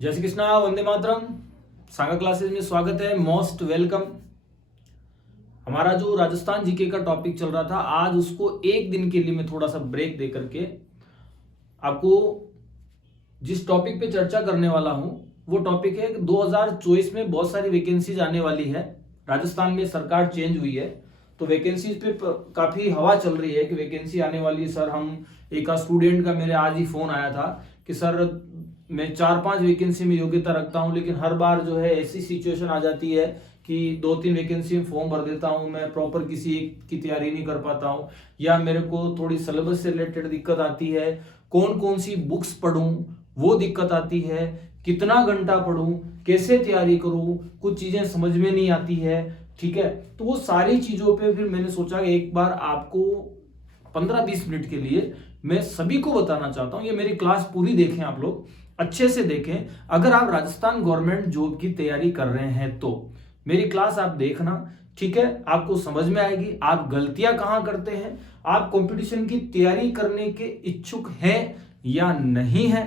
जय Shri Krishna, Vande Mataram. Saga classes में स्वागत है, मोस्ट वेलकम। हमारा जो राजस्थान जीके का टॉपिक चल रहा था, आज उसको एक दिन के लिए मैं थोड़ा सा ब्रेक दे करके आपको जिस टॉपिक पे चर्चा करने वाला हूं वो टॉपिक है 2024 में बहुत सारी वैकेंसीज आने वाली है। राजस्थान में सरकार चेंज हुई है तो वैकेंसीज पे काफी हवा चल रही है कि वैकेंसी आने वाली है। सर, हम एक स्टूडेंट का मेरे आज ही फोन आया था कि सर मैं 4-5 वैकेंसी में योग्यता रखता हूं, लेकिन हर बार जो है ऐसी सिचुएशन आ जाती है कि 2-3 वैकेंसी में फॉर्म भर देता हूं, मैं प्रॉपर किसी एक की तैयारी नहीं कर पाता हूं, या मेरे को थोड़ी सिलेबस से रिलेटेड दिक्कत आती है, कौन कौन सी बुक्स पढूं वो दिक्कत आती है, कितना घंटा पढूं, कैसे तैयारी करूं, कुछ चीजें समझ में नहीं आती है। ठीक है, तो वो सारी चीजों पे फिर मैंने सोचा कि एक बार आपको 15-20 मिनट के लिए मैं सभी को बताना चाहता हूं। ये मेरी क्लास पूरी देखें, आप लोग अच्छे से देखें। अगर आप राजस्थान गवर्नमेंट जॉब की तैयारी कर रहे हैं तो मेरी क्लास आप देखना, ठीक है। आपको समझ में आएगी आप गलतियां कहां करते हैं, आप कंपटीशन की तैयारी करने के इच्छुक हैं या नहीं है।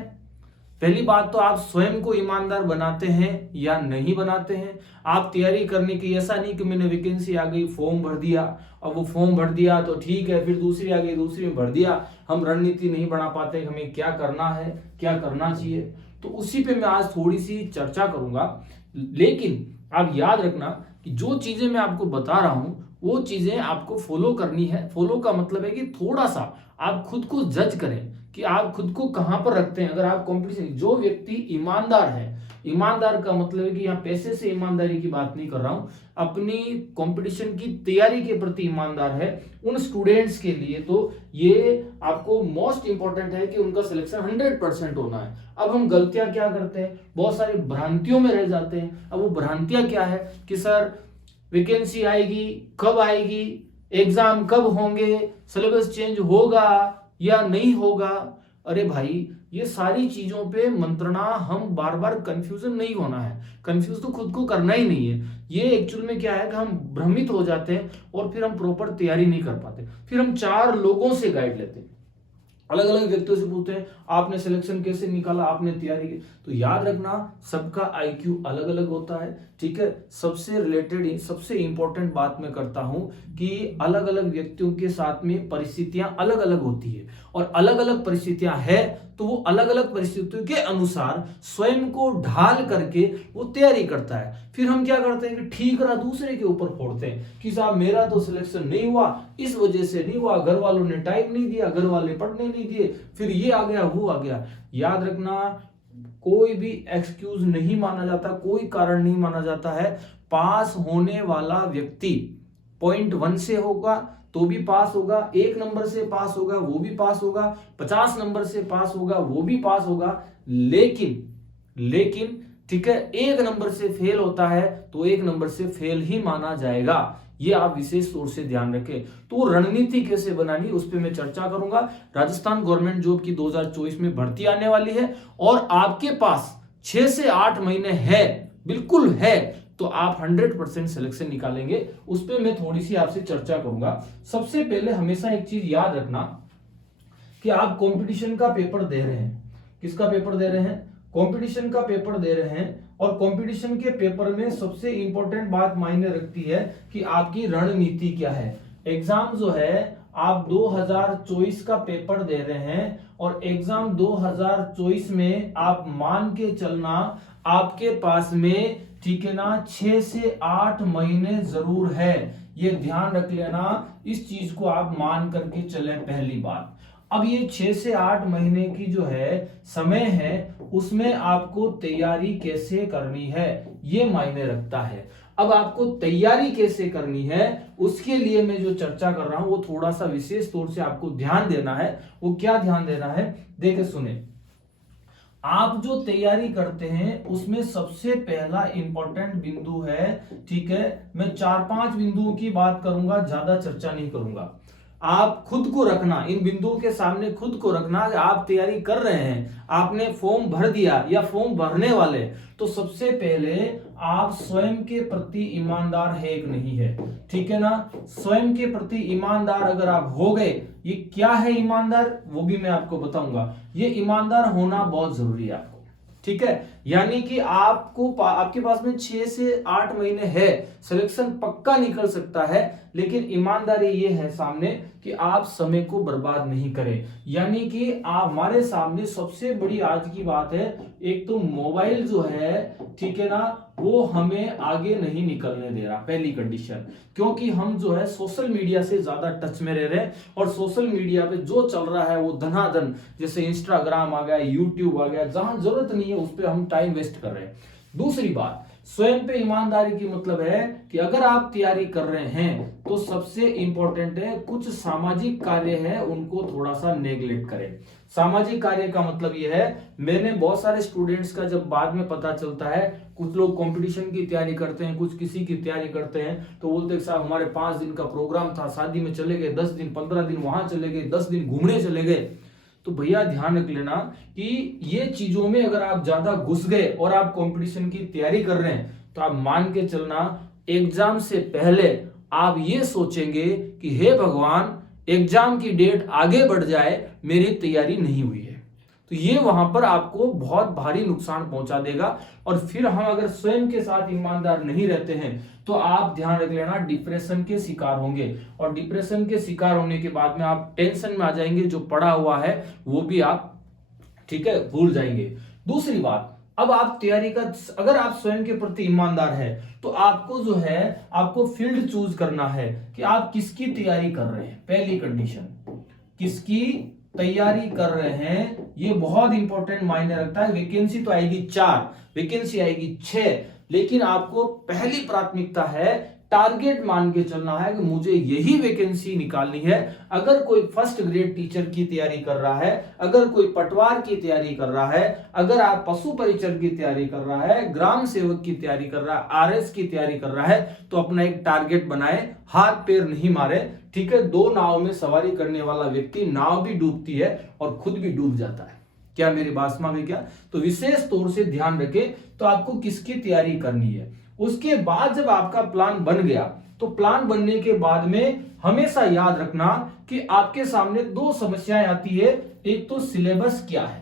पहली बात तो आप स्वयं को ईमानदार बनाते हैं या नहीं बनाते हैं। आप तैयारी करने की, ऐसा नहीं कि मैंने वैकेंसी आ गई फॉर्म भर दिया, अब वो फॉर्म भर दिया तो ठीक है, फिर दूसरी आ गई दूसरी में भर दिया, हम रणनीति नहीं बना पाते हमें क्या करना है, क्या करना चाहिए। तो उसी पे मैं आज थोड़ी सी चर्चा करूंगा। लेकिन आप याद रखना कि जो चीजें मैं आपको बता रहा हूं वो चीजें आपको फॉलो करनी है। फॉलो का मतलब है कि थोड़ा सा आप खुद को जज करें कि आप खुद को कहां पर रखते हैं। अगर आप कंपटीशन, जो व्यक्ति ईमानदार है, ईमानदार का मतलब है कि यहाँ पैसे से ईमानदारी की बात नहीं कर रहा हूं, अपनी कंपटीशन की तैयारी के प्रति ईमानदार है, उन स्टूडेंट्स के लिए तो ये आपको मोस्ट इंपॉर्टेंट है कि उनका सिलेक्शन 100% होना है। अब हम गलतियां क्या करते हैं, बहुत सारी भ्रांतियों में रह जाते हैं। अब वो भ्रांतियां क्या है कि सर वैकेंसी आएगी, कब आएगी, एग्जाम कब होंगे, सिलेबस चेंज होगा या नहीं होगा। अरे भाई, ये सारी चीजों पे मंत्रणा, हम बार बार कंफ्यूजन नहीं होना है, कंफ्यूज तो खुद को करना ही नहीं है। ये एक्चुअल में क्या है कि हम भ्रमित हो जाते हैं और फिर हम प्रॉपर तैयारी नहीं कर पाते। फिर हम 4 लोगों से गाइड लेते हैं, अलग अलग व्यक्तियों से पूछते हैं आपने सिलेक्शन कैसे निकाला, आपने तैयारी की। तो याद रखना सबका आईक्यू अलग अलग होता है, ठीक है। सबसे रिलेटेड, सबसे इंपॉर्टेंट बात मैं करता हूं कि अलग अलग व्यक्तियों के साथ में परिस्थितियां अलग अलग होती है, और अलग अलग परिस्थितियां है तो वो अलग अलग परिस्थितियों के अनुसार स्वयं को ढाल करके वो तैयारी करता है। फिर हम क्या करते हैं कि ठीक रहा दूसरे के ऊपर फोड़ते हैं कि साहब मेरा तो सिलेक्शन नहीं हुआ, इस वजह से नहीं हुआ, घर वालों ने टाइम नहीं दिया, घर वाले पढ़ने नहीं दिए, फिर ये आ गया वो आ गया। याद रखना कोई भी एक्सक्यूज नहीं माना जाता, कोई कारण नहीं माना जाता है। पास होने वाला व्यक्ति .1 से होगा तो भी पास होगा, 1 नंबर से पास होगा वो भी पास होगा, 50 नंबर से पास होगा वो भी पास होगा। लेकिन ठीक है, 1 नंबर से फेल होता है तो 1 नंबर से फेल ही माना जाएगा। ये आप विशेष तौर से ध्यान रखें। तो रणनीति कैसे बनानी उस पर मैं चर्चा करूंगा। राजस्थान गवर्नमेंट जॉब की 2024 में भर्ती आने वाली है और आपके पास 6 से 8 महीने है, बिल्कुल है, तो आप 100% सिलेक्शन निकालेंगे। उस पर मैं थोड़ी सी आपसे चर्चा करूंगा। सबसे पहले हमेशा एक चीज याद रखना कि आप कंपटीशन का पेपर दे रहे हैं। किसका पेपर दे रहे हैं? कंपटीशन का पेपर दे रहे हैं। और कंपटीशन के पेपर में सबसे इंपॉर्टेंट बात मायने रखती है कि आपकी रणनीति क्या है। एग्जाम जो है आप 2024 का पेपर दे रहे हैं और एग्जाम 2024 में आप मान के चलना आपके पास में, ठीक है ना, 6 से 8 महीने जरूर है। ये ध्यान रख लेना, इस चीज को आप मान करके चलें। पहली बात, अब ये 6 से 8 महीने की जो है समय है, उसमें आपको तैयारी कैसे करनी है ये मायने रखता है। अब आपको तैयारी कैसे करनी है उसके लिए मैं जो चर्चा कर रहा हूं वो थोड़ा सा विशेष तौर से आपको ध्यान देना है। वो क्या ध्यान देना है, देखे सुने। आप जो तैयारी करते हैं उसमें सबसे पहला इंपॉर्टेंट बिंदु है, ठीक है, मैं 4-5 बिंदुओं की बात करूंगा, ज्यादा चर्चा नहीं करूंगा। आप खुद को रखना, इन बिंदुओं के सामने खुद को रखना कि आप तैयारी कर रहे हैं, आपने फॉर्म भर दिया या फॉर्म भरने वाले, तो सबसे पहले आप स्वयं के प्रति ईमानदार है कि नहीं है, ठीक है ना। स्वयं के प्रति ईमानदार अगर आप हो गए, ये क्या है ईमानदार वो भी मैं आपको बताऊंगा। ये ईमानदार होना बहुत जरूरी है आपको। ठीक है, यानी कि आपके पास में 6 से 8 महीने है, सिलेक्शन पक्का निकल सकता है, लेकिन ईमानदारी ये है सामने कि आप समय को बर्बाद नहीं करें। यानी कि हमारे सामने सबसे बड़ी आज की बात है, एक तो मोबाइल जो है, ठीक है ना, वो हमें आगे नहीं निकलने दे रहा, पहली कंडीशन, क्योंकि हम जो है सोशल मीडिया से ज्यादा टच में रह रहे हैं, और सोशल मीडिया पे जो चल रहा है वो धनाधन, जैसे इंस्टाग्राम आ गया, यूट्यूब आ गया, जहां जरूरत नहीं है उस पर हम टाइम वेस्ट कर रहे हैं। दूसरी बात, स्वयं पे ईमानदारी की मतलब है कि अगर आप तैयारी कर रहे हैं तो सबसे इंपॉर्टेंट है, कुछ सामाजिक कार्य है उनको थोड़ा सा नेग्लेक्ट करें। सामाजिक कार्य का मतलब यह है, मैंने बहुत सारे स्टूडेंट्स का जब बाद में पता चलता है, कुछ लोग कंपटीशन की तैयारी करते हैं, कुछ किसी की तैयारी करते हैं, तो बोलते हैं साहब हमारे 5 दिन का प्रोग्राम था, शादी में चले गए, 10 दिन 15 दिन वहां चले गए, 10 दिन घूमने चले गए। तो भैया ध्यान रख लेना कि ये चीजों में अगर आप ज्यादा घुस गए और आप कंपटीशन की तैयारी कर रहे हैं, तो आप मान के चलना एग्जाम से पहले आप ये सोचेंगे कि हे भगवान, एग्जाम की डेट आगे बढ़ जाए, मेरी तैयारी नहीं हुई है। तो ये वहां पर आपको बहुत भारी नुकसान पहुंचा देगा, और फिर हम अगर स्वयं के साथ ईमानदार नहीं रहते हैं तो आप ध्यान रख लेना डिप्रेशन के शिकार होंगे, और डिप्रेशन के शिकार होने के बाद में आप टेंशन में आ जाएंगे, जो पड़ा हुआ है वो भी आप, ठीक है, भूल जाएंगे। दूसरी बात, अब आप तैयारी का, अगर आप स्वयं के प्रति ईमानदार है तो आपको जो है, आपको फील्ड चूज करना है कि आप किसकी तैयारी कर रहे हैं। पहली कंडीशन, किसकी तैयारी कर रहे हैं, ये बहुत इंपॉर्टेंट मायने रखता है। वैकेंसी तो आएगी 4, वैकेंसी आएगी 6, लेकिन आपको पहली प्राथमिकता है, टारगेट मान के चलना है कि मुझे यही वैकेंसी निकालनी है। अगर कोई फर्स्ट ग्रेड टीचर की तैयारी कर रहा है, अगर कोई पटवार की तैयारी कर रहा है, अगर आप पशु परिचर की तैयारी कर रहा है, ग्राम सेवक की तैयारी कर रहा है, आरएस की तैयारी कर रहा है, तो अपना एक टारगेट बनाए, हाथ पैर नहीं मारे, ठीक है। 2 नाव में सवारी करने वाला व्यक्ति, नाव भी डूबती है और खुद भी डूब जाता है। क्या मेरी बात समझ में? क्या तो विशेष तौर से ध्यान रखें, तो आपको किसकी तैयारी करनी है। उसके बाद जब आपका प्लान बन गया, तो प्लान बनने के बाद में हमेशा याद रखना कि आपके सामने 2 समस्याएं आती है। एक तो सिलेबस क्या है,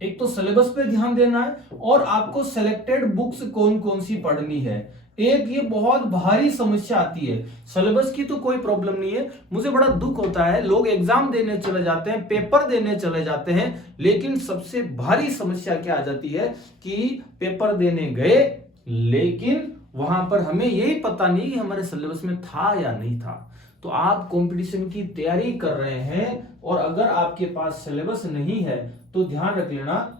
एक तो सिलेबस पे ध्यान देना है, और आपको सिलेक्टेड बुक्स कौन कौन सी पढ़नी है। एक ये बहुत भारी समस्या आती है। सिलेबस की तो कोई प्रॉब्लम नहीं है, मुझे बड़ा दुख होता है, लोग एग्जाम देने चले जाते हैं, पेपर देने चले जाते हैं, लेकिन सबसे भारी समस्या क्या आ जाती है कि पेपर देने गए, लेकिन वहां पर हमें यही पता नहीं कि हमारे सिलेबस में था या नहीं था। तो आप कंपटीशन की तैयारी कर रहे हैं, और अगर आपके पास सिलेबस नहीं है तो ध्यान रख लेना,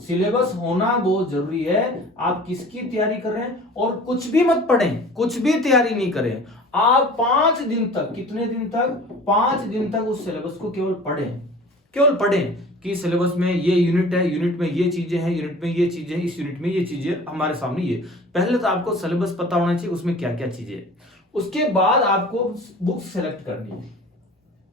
सिलेबस होना बहुत जरूरी है। आप किसकी तैयारी कर रहे हैं, और कुछ भी मत पढ़ें, कुछ भी तैयारी नहीं करें। आप 5 दिन तक, कितने दिन तक, 5 दिन तक उस सिलेबस को केवल पढ़ें, केवल पढ़ें कि सिलेबस में ये यूनिट है, यूनिट में ये चीजें हैं, यूनिट में ये चीजें हैं, इस यूनिट में ये चीजें हमारे सामने ये। पहले तो आपको सिलेबस पता होना चाहिए, उसमें क्या क्या चीजें हैं। उसके बाद आपको बुक्स सेलेक्ट करनी है।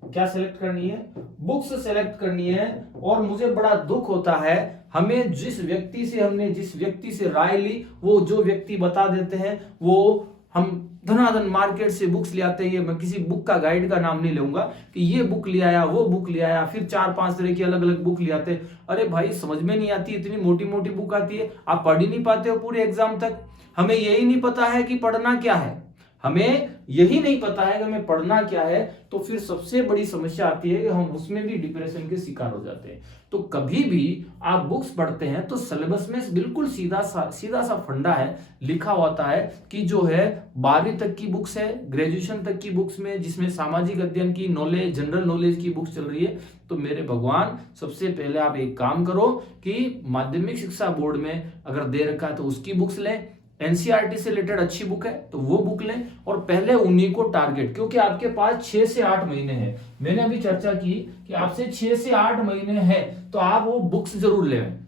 क्या सेलेक्ट करनी है? बुक्स सेलेक्ट करनी है। और मुझे बड़ा दुख होता है, हमने जिस व्यक्ति से राय ली, वो जो व्यक्ति बता देते हैं, वो हम धनाधन मार्केट से बुक्स ले आते हैं। मैं किसी बुक का गाइड का नाम नहीं लूंगा कि ये बुक ले आया, वो बुक ले आया, फिर 4-5 तरह की अलग अलग बुक ले आते। अरे भाई, समझ में नहीं आती, इतनी मोटी मोटी बुक आती है, आप पढ़ ही नहीं पाते हो पूरे एग्जाम तक। हमें यही नहीं पता है कि पढ़ना क्या है, हमें यही नहीं पता है कि हमें पढ़ना क्या है, तो फिर सबसे बड़ी समस्या आती है कि हम उसमें भी डिप्रेशन के शिकार हो जाते हैं। तो कभी भी आप बुक्स पढ़ते हैं तो सिलेबस में बिल्कुल सीधा सा फंडा है, लिखा होता है कि जो है 12वीं तक की बुक्स है, ग्रेजुएशन तक की बुक्स में, जिसमें सामाजिक अध्ययन की नॉलेज, जनरल नॉलेज की बुक्स चल रही है। तो मेरे भगवान, सबसे पहले आप एक काम करो कि माध्यमिक शिक्षा बोर्ड में अगर दे रखा है तो उसकी बुक्स लें, एनसीईआरटी से रिलेटेड अच्छी बुक है तो वो बुक लें, और पहले उन्हीं को टारगेट, क्योंकि आपके पास 6 से 8 महीने हैं। मैंने अभी चर्चा की कि आपसे 6 से 8 महीने हैं, तो आप वो बुक्स जरूर लें।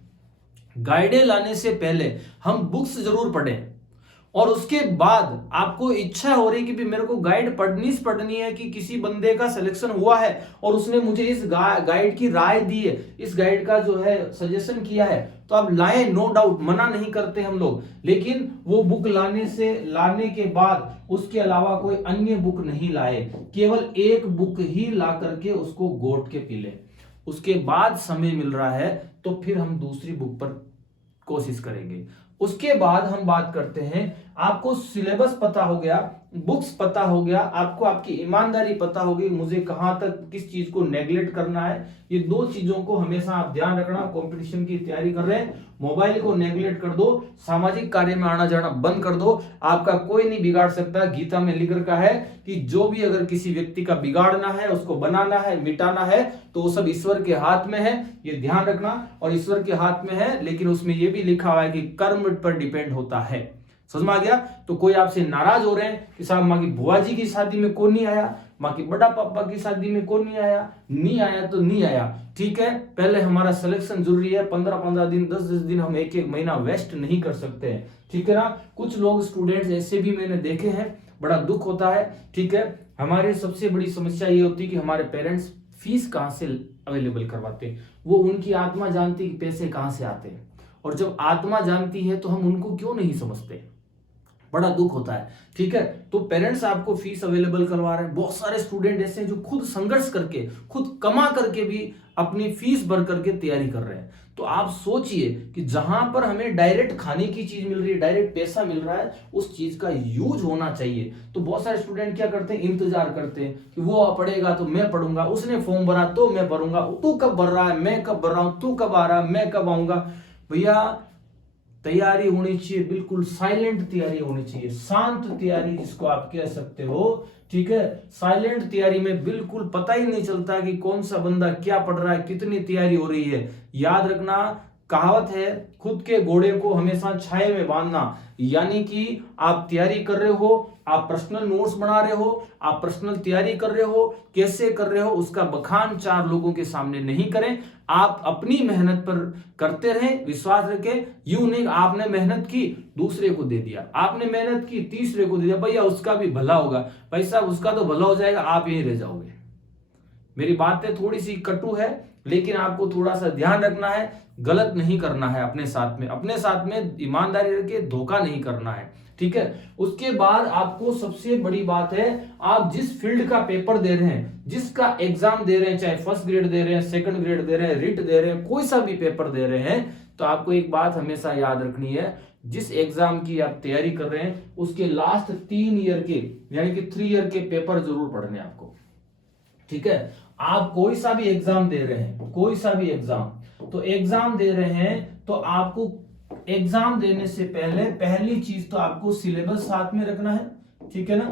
गाइडें लाने से पहले हम बुक्स जरूर पढ़ें, और उसके बाद आपको इच्छा हो रही कि भी मेरे को गाइड पढ़नी है, कि किसी बंदे का सिलेक्शन हुआ है और उसने मुझे इस गाइड की राय दी है, इस गाइड का जो है सजेशन किया है, तो आप लाएं, नो डाउट, मना नहीं करते हम लोग। लेकिन वो बुक लाने के बाद उसके अलावा कोई अन्य बुक नहीं लाए, केवल एक बुक ही ला करके उसको घोट के पी ले। उसके बाद समय मिल रहा है तो फिर हम दूसरी बुक पर कोशिश करेंगे। उसके बाद हम बात करते हैं, आपको सिलेबस पता हो गया, बुक्स पता हो गया, आपको आपकी ईमानदारी पता होगी, मुझे कहां तक किस चीज को नेगलेक्ट करना है। ये दो चीजों को हमेशा आप ध्यान रखना। कंपटीशन की तैयारी कर रहे हैं, मोबाइल को नेगलेक्ट कर दो, सामाजिक कार्य में आना जाना बंद कर दो, आपका कोई नहीं बिगाड़ सकता। गीता में लिख रखा है कि जो भी अगर किसी व्यक्ति का बिगाड़ना है, उसको बनाना है, मिटाना है, तो वो सब ईश्वर के हाथ में है, ये ध्यान रखना। और ईश्वर के हाथ में है, लेकिन उसमें ये भी लिखा हुआ है कि कर्म पर डिपेंड होता है। समझ में आ गया? तो कोई आपसे नाराज हो रहे हैं कि साहब माँ की बुआ जी की शादी में कौन नहीं आया, माँ की बड़ा पापा की शादी में कौन नहीं आया, नहीं आया तो नहीं आया, ठीक है। पहले हमारा सिलेक्शन जरूरी है, 15-15 दिन 10-10 दिन हम एक महीना वेस्ट नहीं कर सकते हैं, ठीक है ना। कुछ लोग स्टूडेंट्स ऐसे भी मैंने देखे हैं, बड़ा दुख होता है, ठीक है। हमारी सबसे बड़ी समस्या ये होती है कि हमारे पेरेंट्स फीस कहाँ से अवेलेबल करवाते हैं, वो उनकी आत्मा जानती है कि पैसे कहाँ से आते हैं, और जब आत्मा जानती है तो हम उनको क्यों नहीं समझते, बड़ा दुख होता है, ठीक है। तो पेरेंट्स आपको फीस अवेलेबल करवा रहे हैं, बहुत सारे स्टूडेंट ऐसे हैं जो खुद संघर्ष करके, खुद कमा करके भी अपनी फीस भर करके तैयारी कर रहे हैं। तो आप सोचिए कि जहां पर हमें डायरेक्ट खाने की चीज मिल रही है, डायरेक्ट पैसा मिल रहा है, उस चीज का यूज होना चाहिए। तो बहुत सारे स्टूडेंट क्या करते हैं, इंतजार करते हैं कि वो पढ़ेगा तो मैं पढ़ूंगा, उसने फॉर्म भरा तो मैं भरूंगा, तू कब भर रहा है, मैं कब भर रहा हूं, तू कब आ रहा है, मैं कब आऊंगा। भैया तैयारी होनी चाहिए, बिल्कुल साइलेंट तैयारी होनी चाहिए, शांत तैयारी जिसको आप कह सकते हो, ठीक है। साइलेंट तैयारी में बिल्कुल पता ही नहीं चलता कि कौन सा बंदा क्या पढ़ रहा है, कितनी तैयारी हो रही है। याद रखना, कहावत है, खुद के घोड़े को हमेशा छाये में बांधना, यानी कि आप तैयारी कर रहे हो, आप पर्सनल नोट्स बना रहे हो, आप पर्सनल तैयारी कर रहे हो, कैसे कर रहे हो उसका बखान 4 लोगों के सामने नहीं करें। आप अपनी मेहनत पर करते रहें, विश्वास रखें। यूं नहीं आपने मेहनत की दूसरे को दे दिया, आपने मेहनत की तीसरे को दे दिया, भैया उसका भी भला होगा, भाई साहब उसका तो भला हो जाएगा, आप यहीं रह जाओगे। मेरी बातें थोड़ी सी कटु है, लेकिन आपको थोड़ा सा ध्यान रखना है, गलत नहीं करना है, अपने साथ में ईमानदारी रखे, धोखा नहीं करना है, ठीक है। उसके बाद आपको सबसे बड़ी बात है, आप जिस फील्ड का पेपर दे रहे हैं, जिसका एग्जाम दे रहे हैं, चाहे फर्स्ट ग्रेड दे रहे हैं, सेकंड ग्रेड दे रहे हैं, रिट दे रहे हैं, कोई सा भी पेपर दे रहे हैं, तो आपको एक बात हमेशा याद रखनी है, जिस एग्जाम की आप तैयारी कर रहे हैं उसके लास्ट 3 ईयर के, यानी कि 3 ईयर के पेपर जरूर पढ़ने आपको, ठीक है। आप कोई सा भी एग्जाम दे रहे हैं, कोई सा भी एग्जाम, तो एग्जाम दे रहे हैं तो आपको एग्जाम देने से पहले पहली चीज तो आपको सिलेबस साथ में रखना है, ठीक है ना,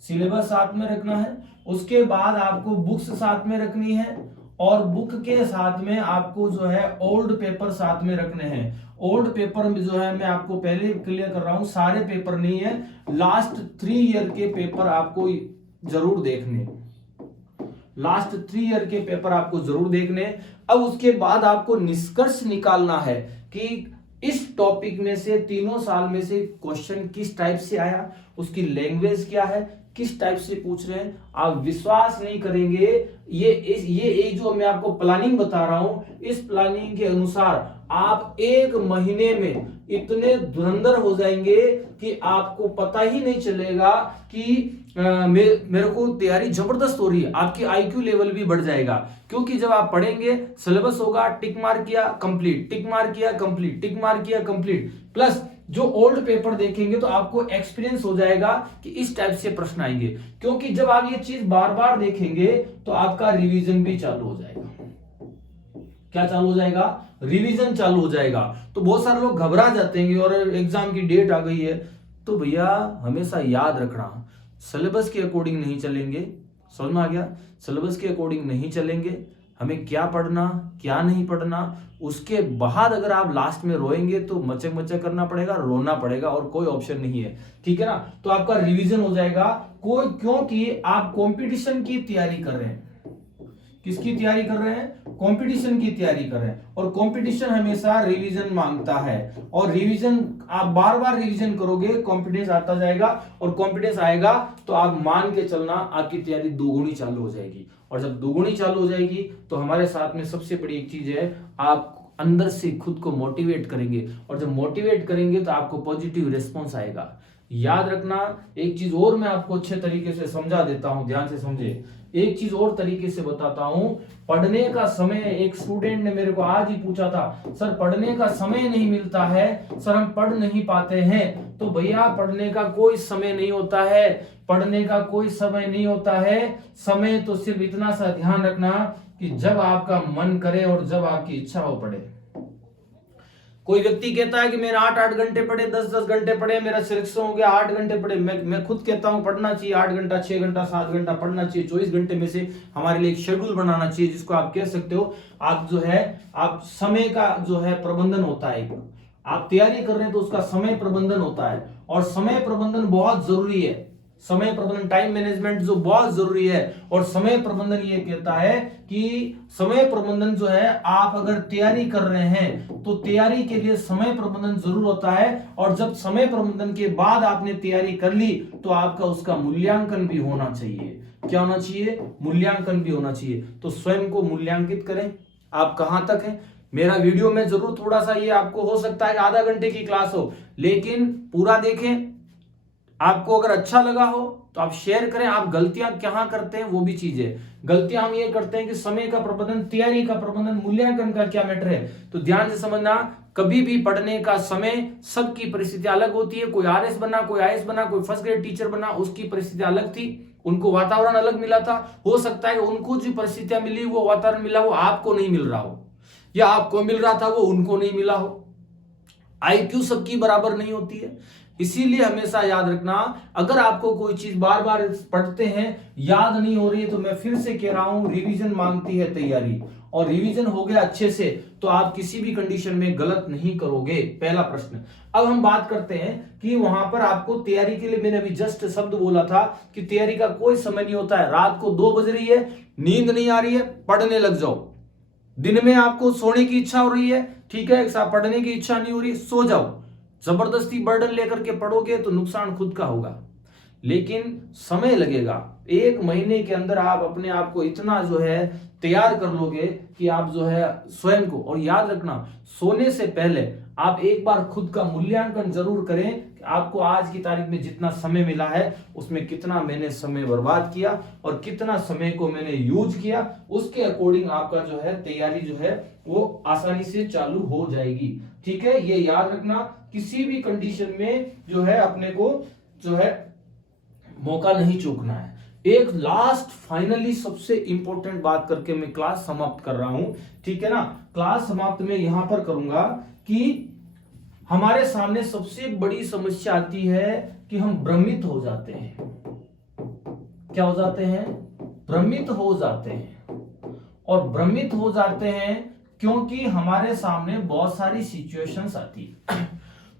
सिलेबस साथ में रखना है। उसके बाद आपको बुक्स साथ में रखनी है, और बुक के साथ में आपको जो है ओल्ड पेपर साथ में रखने हैं। ओल्ड पेपर में जो है मैं आपको पहले क्लियर कर रहा हूं, सारे पेपर नहीं है, लास्ट 3 ईयर के पेपर आपको जरूर देखने, लास्ट 3 ईयर के पेपर आपको जरूर देखने। अब उसके बाद आपको निष्कर्ष निकालना है कि इस टॉपिक में से, तीनों साल में से क्वेश्चन किस टाइप से आया, उसकी लैंग्वेज क्या है, किस टाइप से पूछ रहे हैं। आप विश्वास नहीं करेंगे, ये जो मैं आपको प्लानिंग बता रहा हूं, इस प्लानिंग के अनुसार आप 1 महीने में इतने धुरंधर हो जाएंगे कि आपको पता ही नहीं चलेगा कि मेरे को तैयारी जबरदस्त हो रही है। आपकी आईक्यू लेवल भी बढ़ जाएगा, क्योंकि जब आप पढ़ेंगे, सिलेबस होगा, टिक मार किया कंप्लीट, टिक मार किया कंप्लीट, टिक मार किया कंप्लीट, प्लस जो ओल्ड पेपर देखेंगे तो आपको एक्सपीरियंस हो जाएगा कि इस टाइप से प्रश्न आएंगे। क्योंकि जब आप ये चीज बार बार देखेंगे तो आपका रिवीजन भी चालू हो जाएगा। क्या चालू हो जाएगा? रिवीजन चालू हो जाएगा। तो बहुत सारे लोग घबरा जाते हैं और एग्जाम की डेट आ गई है, तो भैया हमेशा याद रखना, सिलेबस के अकॉर्डिंग नहीं चलेंगे। समझ में आ गया? सिलेबस के अकॉर्डिंग नहीं चलेंगे, हमें क्या पढ़ना क्या नहीं पढ़ना, उसके बाद अगर आप लास्ट में रोएंगे तो मचक मचक करना पड़ेगा, रोना पड़ेगा, और कोई ऑप्शन नहीं है, ठीक है ना। तो आपका रिवीजन हो जाएगा, क्योंकि आप कंपटीशन की तैयारी कर रहे हैं। किसकी तैयारी कर रहे हैं? कंपटीशन की तैयारी कर रहे हैं, और कंपटीशन हमेशा रिवीजन मांगता है, और रिवीजन आप बार बार रिवीजन करोगे, कॉन्फिडेंस आता जाएगा, और कॉन्फिडेंस आएगा तो आप मान के चलना आपकी तैयारी दोगुनी चालू हो जाएगी। और जब दोगुनी चालू हो जाएगी तो हमारे साथ में सबसे बड़ी एक चीज है, आप अंदर से खुद को मोटिवेट करेंगे, और जब मोटिवेट करेंगे तो आपको पॉजिटिव रिस्पॉन्स आएगा। याद रखना, एक चीज और मैं आपको अच्छे तरीके से समझा देता हूं, ध्यान से समझे। एक चीज और तरीके से बताता हूं, पढ़ने का समय, एक स्टूडेंट ने मेरे को आज ही पूछा था, सर पढ़ने का समय नहीं मिलता है, सर हम पढ़ नहीं पाते हैं। तो भैया पढ़ने का कोई समय नहीं होता है, पढ़ने का कोई समय नहीं होता है। समय तो सिर्फ इतना सा ध्यान रखना कि जब आपका मन करे और जब आपकी इच्छा हो पढ़े। कोई व्यक्ति कहता है कि मैंने 8-8 घंटे पढ़े, 10-10 घंटे पढ़े, मेरा सिलेक्शन हो गया, 8 घंटे पढ़े। मैं खुद कहता हूं पढ़ना चाहिए 8 घंटा, 6 घंटा, 7 घंटा पढ़ना चाहिए। 24 घंटे में से हमारे लिए एक शेड्यूल बनाना चाहिए, जिसको आप कह सकते हो आप जो है, आप समय का जो है प्रबंधन होता है। आप तैयारी कर रहे हैं तो उसका समय प्रबंधन होता है, और समय प्रबंधन बहुत जरूरी है। समय प्रबंधन, टाइम मैनेजमेंट जो बहुत जरूरी है। और समय प्रबंधन ये कहता है कि समय प्रबंधन जो है, आप अगर तैयारी कर रहे हैं तो तैयारी के लिए समय प्रबंधन जरूर होता है। और जब समय प्रबंधन के बाद आपने तैयारी कर ली तो आपका उसका मूल्यांकन भी होना चाहिए। क्या होना चाहिए? मूल्यांकन भी होना चाहिए। तो स्वयं को मूल्यांकित करें, आप कहां तक हैं। मेरा वीडियो में जरूर थोड़ा सा ये आपको हो सकता है आधा घंटे की क्लास हो, लेकिन पूरा देखें। आपको अगर अच्छा लगा हो तो आप शेयर करें। आप गलतियां कहां करते हैं वो भी चीज है। गलतियां हम ये करते हैं कि समय का प्रबंधन, तैयारी का प्रबंधन, मूल्यांकन का क्या मैटर है। तो ध्यान से समझना, कभी भी पढ़ने का समय, सबकी परिस्थिति अलग होती है। कोई आरएस बना, कोई आईएएस बना, कोई फर्स्ट ग्रेड टीचर बना, उसकी परिस्थिति अलग थी, उनको वातावरण अलग मिला था। हो सकता है उनको जो परिस्थितियां मिली, वो वातावरण मिला, वो आपको नहीं मिल रहा हो, या आपको मिल रहा था वो उनको नहीं मिला हो। आईक्यू सबकी बराबर नहीं होती है। इसीलिए हमेशा याद रखना, अगर आपको कोई चीज बार बार पढ़ते हैं याद नहीं हो रही है, तो मैं फिर से कह रहा हूं, रिवीजन मांगती है तैयारी। और रिवीजन हो गया अच्छे से तो आप किसी भी कंडीशन में गलत नहीं करोगे। पहला प्रश्न। अब हम बात करते हैं कि वहां पर आपको तैयारी के लिए, मैंने अभी जस्ट शब्द बोला था कि तैयारी का कोई समय नहीं होता है। रात को 2 बज रही है, नींद नहीं आ रही है, पढ़ने लग जाओ। दिन में आपको सोने की इच्छा हो रही है, ठीक है, पढ़ने की इच्छा नहीं हो रही, सो जाओ। जबरदस्ती बर्डन लेकर के पढ़ोगे तो नुकसान खुद का होगा, लेकिन समय लगेगा। 1 महीने के अंदर आप अपने आप को इतना जो है तैयार कर लोगे कि आप जो है स्वयं को, और याद रखना, सोने से पहले आप एक बार खुद का मूल्यांकन जरूर करें कि आपको आज की तारीख में जितना समय मिला है उसमें कितना मैंने समय बर्बाद किया और कितना समय को मैंने यूज किया। उसके अकॉर्डिंग आपका जो है तैयारी जो है वो आसानी से चालू हो जाएगी। ठीक है, ये याद रखना, किसी भी कंडीशन में जो है अपने को जो है मौका नहीं चूकना है। एक लास्ट फाइनली सबसे इंपॉर्टेंट बात करके मैं क्लास समाप्त कर रहा हूं, ठीक है ना। क्लास समाप्त में यहां पर करूंगा कि हमारे सामने सबसे बड़ी समस्या आती है कि हम भ्रमित हो जाते हैं। क्या हो जाते हैं? भ्रमित हो जाते हैं। और भ्रमित हो जाते हैं क्योंकि हमारे सामने बहुत सारी सिचुएशंस आती है।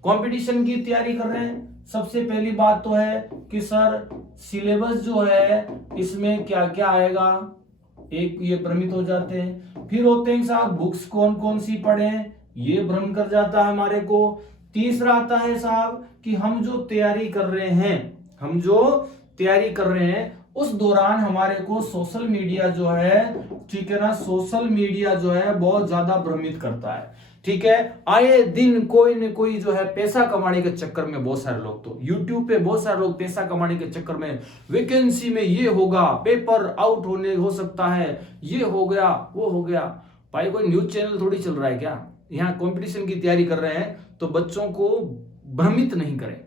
कंपटीशन की तैयारी कर रहे हैं, सबसे पहली बात तो है कि सर सिलेबस जो है इसमें क्या क्या आएगा, एक ये भ्रमित हो जाते हैं। फिर होते हैं साहब बुक्स कौन कौन सी पढ़ें, ये भ्रम कर जाता है हमारे को। तीसरा आता है साहब कि हम जो तैयारी कर रहे हैं उस दौरान हमारे को सोशल मीडिया जो है, ठीक है ना, सोशल मीडिया जो है बहुत ज्यादा भ्रमित करता है। ठीक है, आए दिन कोई न कोई जो है पैसा कमाने के चक्कर में, बहुत सारे लोग तो यूट्यूब पे बहुत सारे लोग पैसा कमाने के चक्कर में वैकेंसी में ये होगा, पेपर आउट होने हो सकता है, ये हो गया वो हो गया। भाई कोई न्यूज चैनल थोड़ी चल रहा है क्या, यहाँ कंपटीशन की तैयारी कर रहे हैं तो बच्चों को भ्रमित नहीं करें,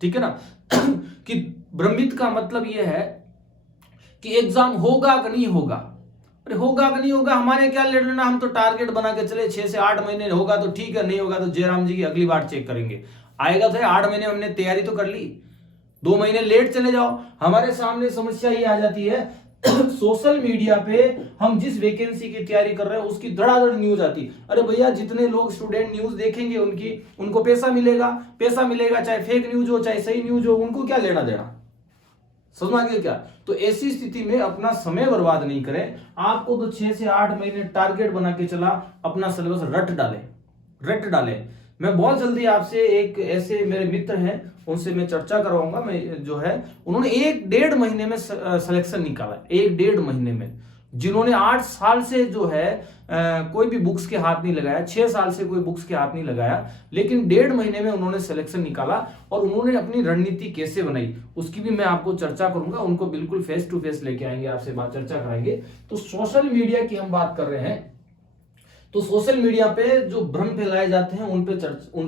ठीक है ना। कि भ्रमित का मतलब यह है कि एग्जाम होगा कि नहीं होगा। अरे होगा कि नहीं होगा हमारे क्या लेना, हम तो टारगेट बना के चले 6 से 8 महीने, होगा तो ठीक है, नहीं होगा तो जयराम जी की अगली बार चेक करेंगे। आएगा तो 8 महीने हमने तैयारी तो कर ली, 2 महीने लेट चले जाओ। हमारे सामने समस्या ये आ जाती है सोशल मीडिया पे हम जिस वैकेंसी की तैयारी कर रहे हैं उसकी धड़ाधड़ न्यूज आती। अरे भैया जितने लोग स्टूडेंट न्यूज देखेंगे उनको पैसा मिलेगा, चाहे फेक न्यूज हो चाहे सही न्यूज हो, उनको क्या लेना देना, समझ में आ गया क्या। तो ऐसी स्थिति में अपना समय बर्बाद नहीं करें। आपको तो 6 से 8 महीने टारगेट बना के चला, अपना सिलेबस रट डाले। मैं बहुत जल्दी आपसे एक ऐसे मेरे मित्र हैं उनसे मैं चर्चा करवाऊंगा, मैं जो है उन्होंने 1-1.5 महीने में सिलेक्शन निकाला, 1-1.5 महीने में जिन्होंने 8 साल से जो है कोई भी बुक्स के हाथ नहीं लगाया, 6 साल से कोई बुक्स के हाथ नहीं लगाया, लेकिन 1.5 महीने में उन्होंने सिलेक्शन निकाला और उन्होंने अपनी रणनीति कैसे बनाई उसकी भी मैं आपको चर्चा करूंगा। उनको बिल्कुल फेस टू फेस लेके आएंगे, आपसे बात चर्चा कराएंगे। तो सोशल मीडिया की हम बात कर रहे हैं, तो सोशल मीडिया पे जो भ्रम फैलाए जाते हैं उन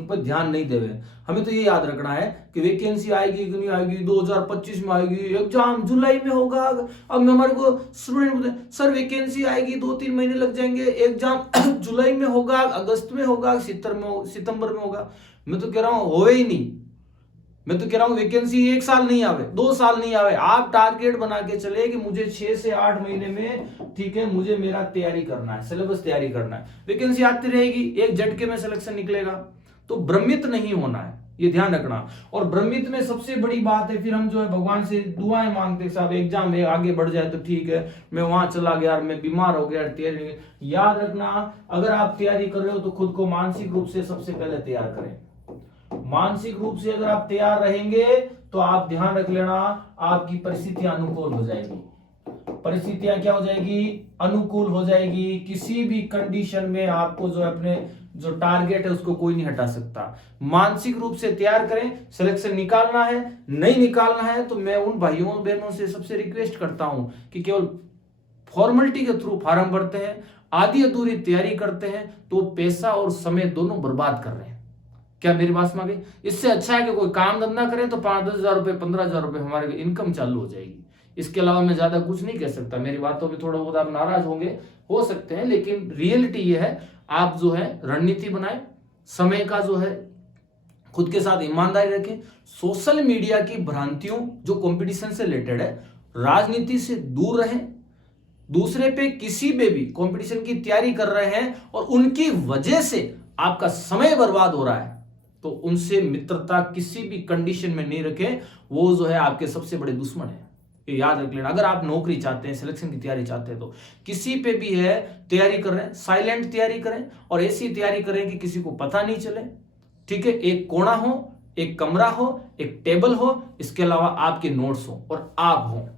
पे ध्यान नहीं देवे। हमें तो ये याद रखना है कि वैकेंसी आएगी कि नहीं आएगी, 2025 में आएगी, एग्जाम जुलाई में होगा। अब हमारे को स्टूडेंट बोलते हैं सर वैकेंसी आएगी, 2-3 महीने लग जाएंगे, एग्जाम जुलाई में होगा, अगस्त में होगा, सितंबर में होगा। मैं तो कह रहा हूं होवे ही नहीं। मैं तो कह रहा हूं वैकेंसी 1 साल नहीं आवे, 2 साल नहीं आवे, आप टारगेट बना के चले कि मुझे 6 से 8 महीने में, ठीक है, मुझे मेरा तैयारी करना है, सिलेबस तैयारी करना है। वैकेंसी आती रहेगी, एक झटके में सिलेक्शन निकलेगा। तो भ्रमित नहीं होना है, ये ध्यान रखना। और भ्रमित में सबसे बड़ी बात है, फिर हम जो है भगवान से दुआएं मांगते, साहब एग्जाम में आगे बढ़ जाए तो ठीक है, मैं वहां चला गया, मैं बीमार हो गया, तैयारी। याद रखना, अगर आप तैयारी कर रहे हो तो खुद को मानसिक रूप से सबसे पहले तैयार करें। मानसिक रूप से अगर आप तैयार रहेंगे तो आप ध्यान रख लेना, आपकी परिस्थितियां अनुकूल हो जाएगी। परिस्थितियां क्या हो जाएगी? अनुकूल हो जाएगी। किसी भी कंडीशन में आपको जो अपने जो टारगेट है उसको कोई नहीं हटा सकता। मानसिक रूप से तैयार करें। सिलेक्शन निकालना है, नहीं निकालना है तो मैं उन भाइयों बहनों से सबसे रिक्वेस्ट करता हूं कि केवल फॉर्मेलिटी के थ्रू फॉर्म भरते हैं, आधी अधूरी तैयारी करते हैं तो पैसा और समय दोनों बर्बाद कर रहे हैं। क्या मेरी बात समझ गई? इससे अच्छा है कि कोई काम धंधा करें तो 5-10 हजार रुपए, 15 हजार रुपए हमारे इनकम चालू हो जाएगी। इसके अलावा मैं ज्यादा कुछ नहीं कह सकता। मेरी बातों पे थोड़ा बहुत आप नाराज होंगे, हो सकते हैं, लेकिन रियलिटी ये है, आप जो है रणनीति बनाए, समय का जो है खुद के साथ ईमानदारी रखें। सोशल मीडिया की भ्रांतियों जो कंपटीशन से रिलेटेड है, राजनीति से दूर रहें। दूसरे पे किसी पे भी कंपटीशन की तैयारी कर रहे हैं और उनकी वजह से आपका समय बर्बाद हो रहा है तो उनसे मित्रता किसी भी कंडीशन में नहीं रखें। वो जो है आपके सबसे बड़े दुश्मन है, ये याद रख लेना। अगर आप नौकरी चाहते हैं, सिलेक्शन की तैयारी चाहते हैं तो किसी पे भी है तैयारी कर रहे हैं, साइलेंट तैयारी करें और ऐसी तैयारी करें कि किसी को पता नहीं चले। ठीक है, एक कोना हो, एक कमरा हो, एक टेबल हो, इसके अलावा आपके नोट्स हो और आप हो,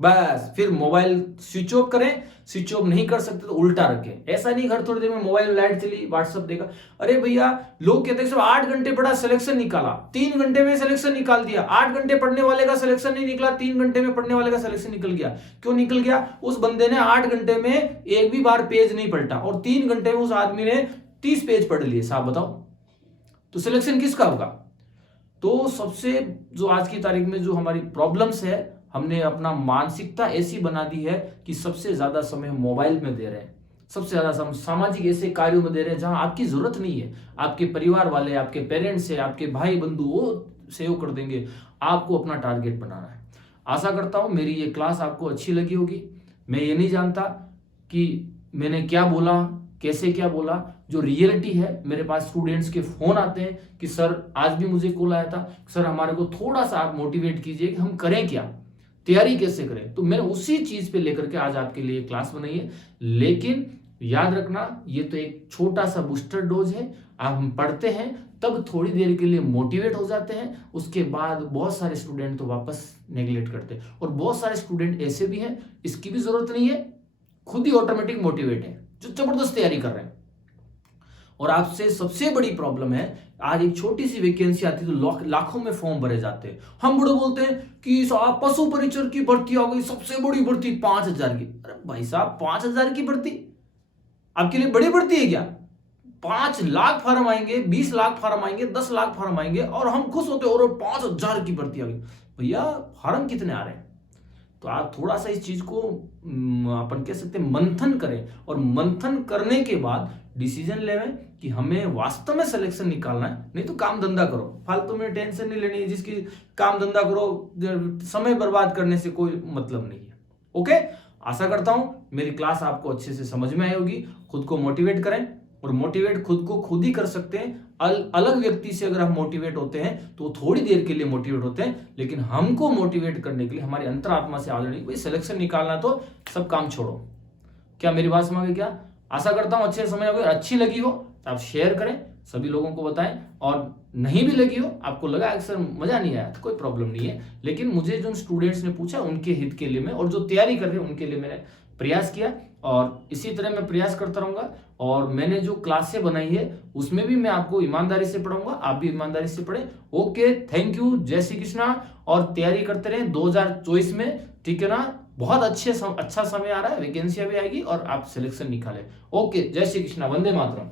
बस। फिर मोबाइल स्विच ऑफ करें, स्विच ऑफ नहीं कर सकते तो उल्टा रखें। ऐसा नहीं घर थोड़ी देर में मोबाइल लाइट चली, व्हाट्सएप देखा। अरे भैया, लोग कहते हैं सब 8 घंटे पढ़ा, सिलेक्शन निकाला, 3 घंटे में सिलेक्शन निकाल दिया। 8 घंटे पढ़ने वाले का सिलेक्शन नहीं निकला, 3 घंटे में पढ़ने वाले का सिलेक्शन निकल गया। क्यों निकल गया? उस बंदे ने 8 घंटे में एक भी बार पेज नहीं पलटा और 3 घंटे में उस आदमी ने 30 पेज पढ़ लिए। साहब बताओ, तो सिलेक्शन किसका होगा? तो सबसे जो आज की तारीख में जो हमारी प्रॉब्लम्स है, हमने अपना मानसिकता ऐसी बना दी है कि सबसे ज्यादा समय मोबाइल में दे रहे हैं, सबसे ज्यादा सामाजिक ऐसे कार्यों में दे रहे हैं जहां आपकी जरूरत नहीं है। आपके परिवार वाले, आपके पेरेंट्स है, आपके भाई बंधु, वो सेव कर देंगे। आपको अपना टारगेट बनाना है। आशा करता हूं मेरी ये क्लास आपको अच्छी लगी होगी। मैं ये नहीं जानता कि मैंने क्या बोला, कैसे क्या बोला। जो रियलिटी है, मेरे पास स्टूडेंट्स के फोन आते हैं कि सर, आज भी मुझे कॉल आया था, सर हमारे को थोड़ा सा आप मोटिवेट कीजिए कि हम करें क्या, तैयारी कैसे करें। तो मैंने उसी चीज पे लेकर के आज आपके लिए क्लास बनाई है। लेकिन याद रखना, ये तो एक छोटा सा बूस्टर डोज है। अब हम पढ़ते हैं तब थोड़ी देर के लिए मोटिवेट हो जाते हैं, उसके बाद बहुत सारे स्टूडेंट तो वापस नेग्लेक्ट करते हैं और बहुत सारे स्टूडेंट ऐसे भी हैं, इसकी भी जरूरत नहीं है, खुद ही ऑटोमेटिक मोटिवेट है, जो जबरदस्त तैयारी कर रहे हैं। और आपसे सबसे बड़ी प्रॉब्लम है, आज एक छोटी सी वैकेंसी आती है तो लाखों में फॉर्म भरे जाते हैं। हम बड़े बोलते हैं कि पशु परिचर की भर्ती आ गई, सबसे बड़ी भर्ती 5,000 की। अरे भाई साहब, 5,000 की भर्ती आपके लिए बड़ी भर्ती है क्या? 5 लाख फार्म आएंगे, 20 लाख फार्म आएंगे, 10 लाख फार्म आएंगे और हम खुश होते हैं और 5,000 की भर्ती आ गई। भैया, फार्म कितने आ रहे हैं? तो आप थोड़ा सा इस चीज को अपन कह सकते हैं मंथन करें और मंथन करने के बाद डिसीजन लें कि हमें वास्तव में सिलेक्शन निकालना है। नहीं तो काम धंधा करो, फालतू में टेंशन नहीं लेनी है। जिसकी काम धंधा करो, समय बर्बाद करने से कोई मतलब नहीं है। ओके, आशा करता हूं मेरी क्लास आपको अच्छे से समझ में आई होगी। खुद को मोटिवेट करें और मोटिवेट खुद को खुद ही कर सकते हैं। अलग व्यक्ति से अगर हम मोटिवेट होते हैं तो थोड़ी देर के लिए मोटिवेट होते हैं, लेकिन हमको मोटिवेट करने के लिए हमारी अंतरात्मा से आदत नहीं, भाई सिलेक्शन निकालना तो सब काम छोड़ो। क्या मेरी बात समझ गए? क्या आशा करता हूं अच्छे समय हो गए। अच्छी लगी हो तो आप शेयर करें, सभी लोगों को बताएं, और नहीं भी लगी हो, आपको लगा अक्सर मजा नहीं आया तो कोई प्रॉब्लम नहीं है। लेकिन मुझे जो स्टूडेंट्स ने पूछा उनके हित के लिए मैं, और जो तैयारी कर रहे हैं उनके लिए मैंने प्रयास किया और इसी तरह मैं प्रयास करता रहूंगा। और मैंने जो क्लासें बनाई है उसमें भी मैं आपको ईमानदारी से पढ़ाऊंगा, आप भी ईमानदारी से पढ़े। ओके, थैंक यू, जय श्री कृष्णा। और तैयारी करते रहे 2024 में, ठीक है ना। बहुत अच्छा समय आ रहा है, वैकेंसियां भी आएगी और आप सिलेक्शन निकाले। ओके, जय श्री कृष्णा, वंदे मातरम।